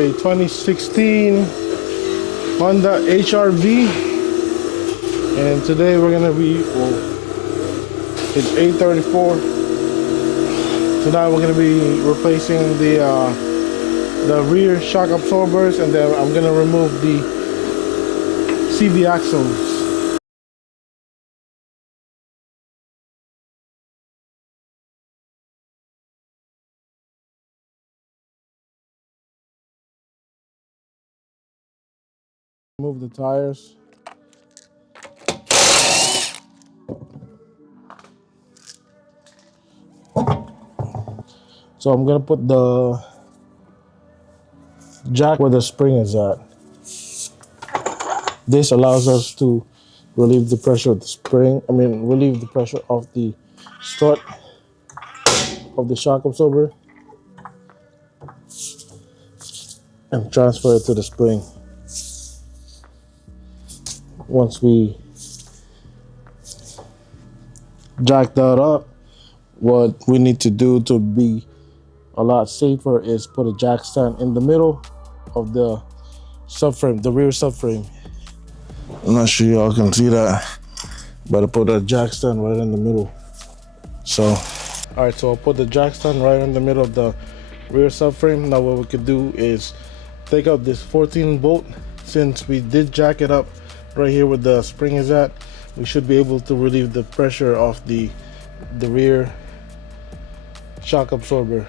A 2016 Honda HR-V, and today we're gonna be, well, it's 8:34. Tonight we're gonna be replacing the rear shock absorbers, and then I'm gonna remove the CV axles. Remove the tires. So I'm gonna put the jack where the spring is at. This allows us to relieve the pressure of the spring. Relieve the pressure of the strut of the shock absorber and transfer it to the spring. Once we jack that up, what we need to do to be a lot safer is put a jack stand in the middle of the subframe, the rear subframe. I'm not sure y'all can see that, but I put a jack stand right in the middle. So, all right, so I'll put the jack stand right in the middle of the rear subframe. Now what we could do is take out this 14 bolt. Since we did jack it up right here where the spring is at, we should be able to relieve the pressure of the rear shock absorber.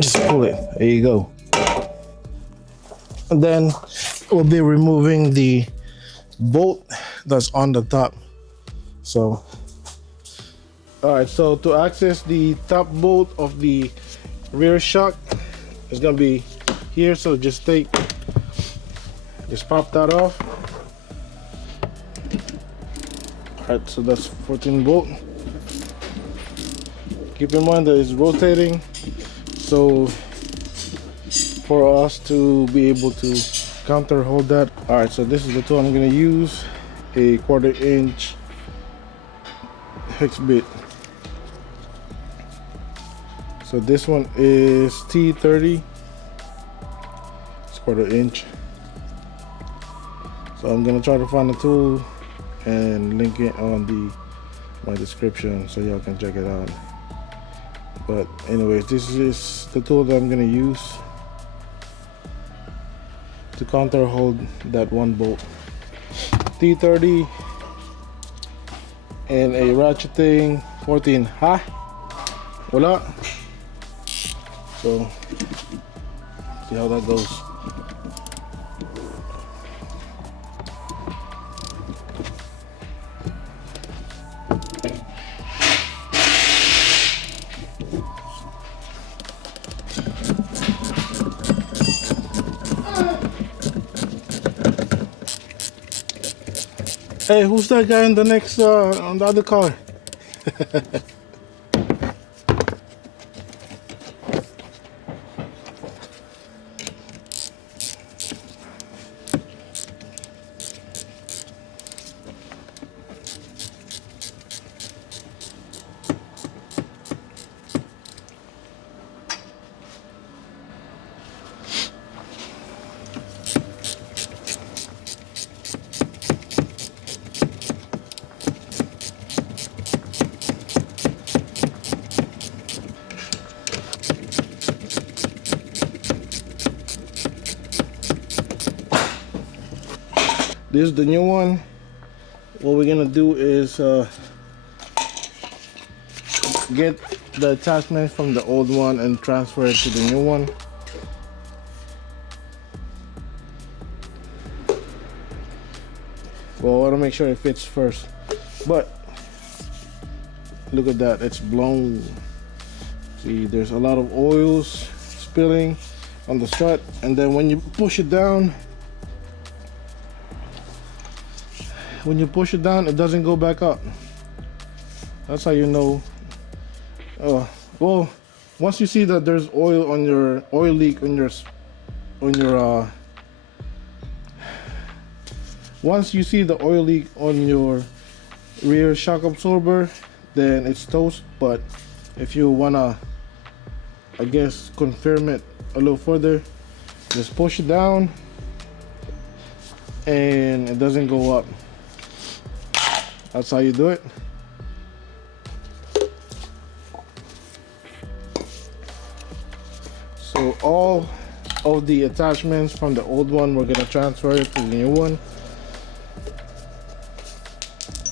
Just pull it. There you go. And then we'll be removing the bolt that's on the top. So, all right, so to access the top bolt of the rear shock, it's gonna be here. So just pop that off. All right, so that's 14 bolt. Keep in mind that it's rotating, so for us to be able to counter hold that. All right, so this is the tool I'm gonna use, a 1/4 inch hex bit. So this one is T30, it's 1/4 inch. So I'm gonna try to find the tool and link it on my description so y'all can check it out. But anyways, this is the tool that I'm gonna use to counter hold that one bolt. T30 and a ratcheting 14. Ha! Wala. So see how that goes. Hey, who's that guy in the next on the other car? This is the new one. What we're gonna do is get the attachment from the old one and transfer it to the new one. Well, I want to make sure it fits first. But look at that, it's blown. See, there's a lot of oils spilling on the strut, and then when you push it down, it doesn't go back up. That's how you know. Well, once you see that there's oil on your oil leak on your once you see the oil leak on your rear shock absorber, then it's toast. But if you wanna, I guess, confirm it a little further, just push it down and it doesn't go up. That's how you do it. So all of the attachments from the old one, we're gonna transfer it to the new one.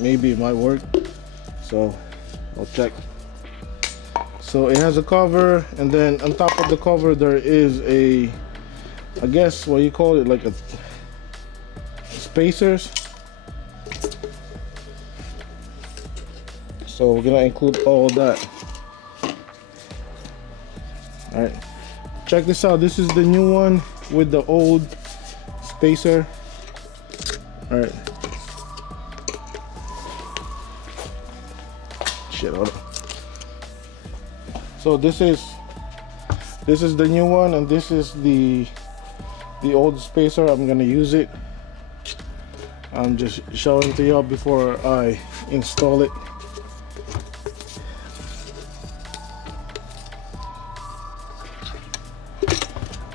Maybe it might work, so I'll check. So it has a cover, and then on top of the cover there is a, I guess what you call it, like a spacers. So we're gonna include all that. All right, check this out. This is the new one with the old spacer. All right. Shit, hold on. So this is the new one, and this is the old spacer. I'm gonna use it. I'm just showing to y'all before I install it.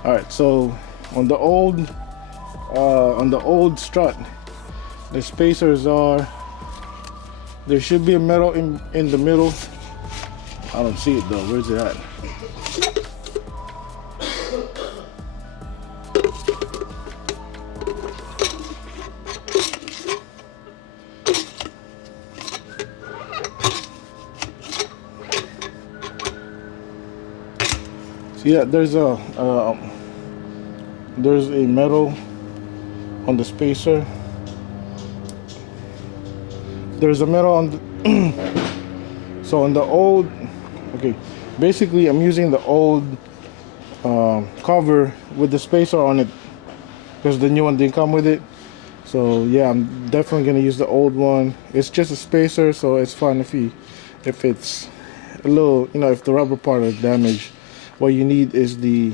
All right, so on the old strut, the spacers are, there should be a metal in the middle. I don't see it though. Where's it at? See that there's a metal on the spacer. There's a metal on the so on the old, okay, basically I'm using the old cover with the spacer on it because the new one didn't come with it. So yeah, I'm definitely gonna use the old one. It's just a spacer, so it's fine if it's a little, you know, if the rubber part is damaged. What you need is the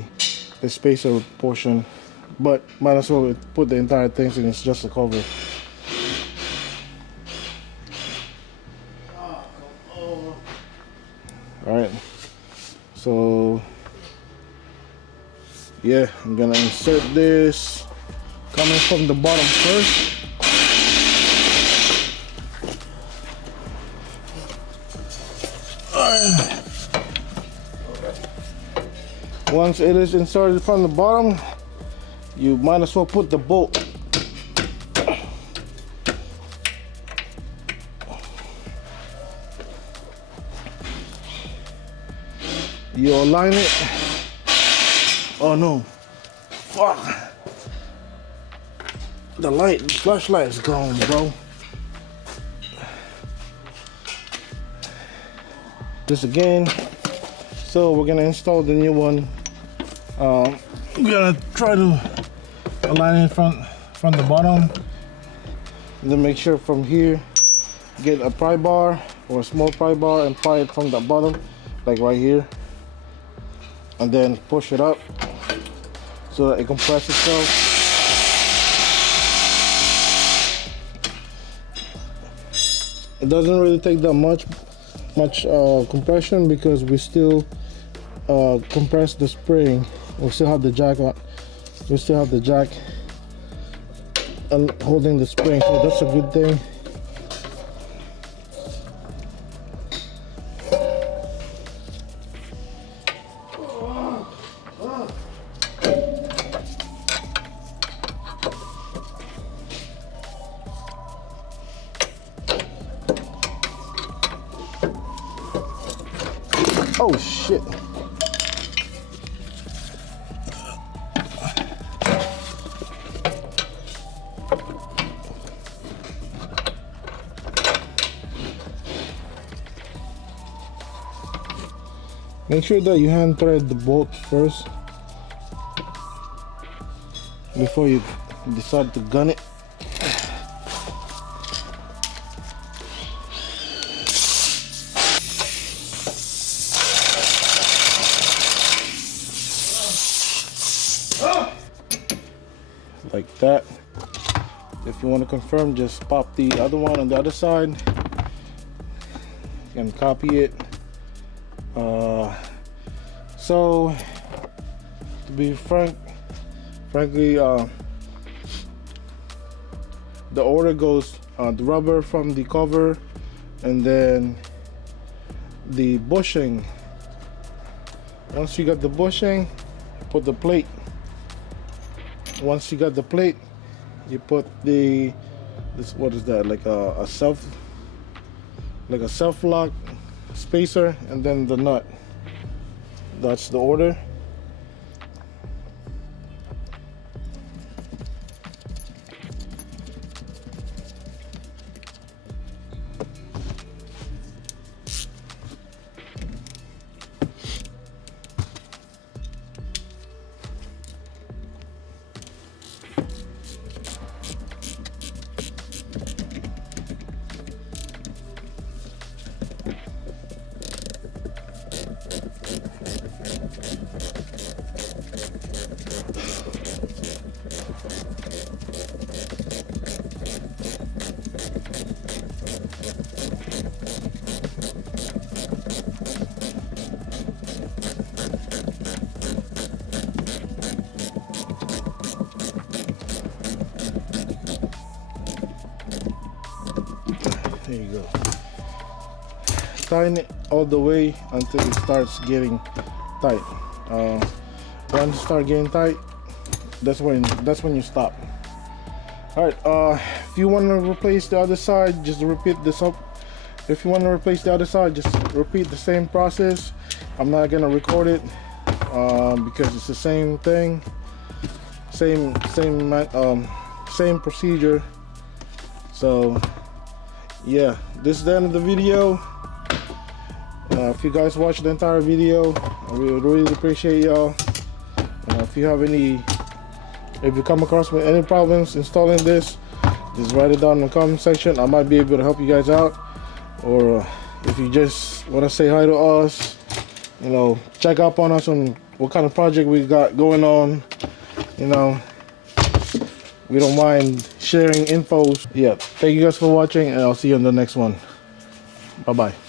spacer portion, but might as well put the entire thing since it's just a cover. Alright, so yeah, I'm gonna insert this coming from the bottom first. Once it is inserted from the bottom, you might as well put the bolt. You align it. Oh no. Fuck. The flashlight is gone, bro. This again. So we're gonna install the new one. We're gonna try to align it from the bottom, and then make sure from here, get a pry bar or a small pry bar and pry it from the bottom, like right here, and then push it up so that it compresses itself. It doesn't really take that much compression because we still compress the spring. We still have the jack on. We still have the jack holding the spring, so that's a good thing. Oh shit. Make sure that you hand thread the bolt first before you decide to gun it. like that. If you want to confirm, just pop the other one on the other side and copy it. So to be frankly, the order goes the rubber from the cover, and then the bushing. Once you got the bushing, put the plate. Once you got the plate, you put what is that, like a self lock spacer, and then the nut. That's the order. There you go. Tighten it all the way until it starts getting tight. Once it starts getting tight, that's when you stop. All right. If you want to replace the other side, just repeat this up. If you want to replace the other side, just repeat the same process. I'm not gonna record it because it's the same thing, same procedure. So yeah, this is the end of the video. If you guys watched the entire video, I really appreciate y'all. If you come across with any problems installing this, just write it down in the comment section. I might be able to help you guys out. Or if you just want to say hi to us, check up on us on what kind of project we got going on. We don't mind sharing info. Yeah, thank you guys for watching, and I'll see you on the next one. Bye bye.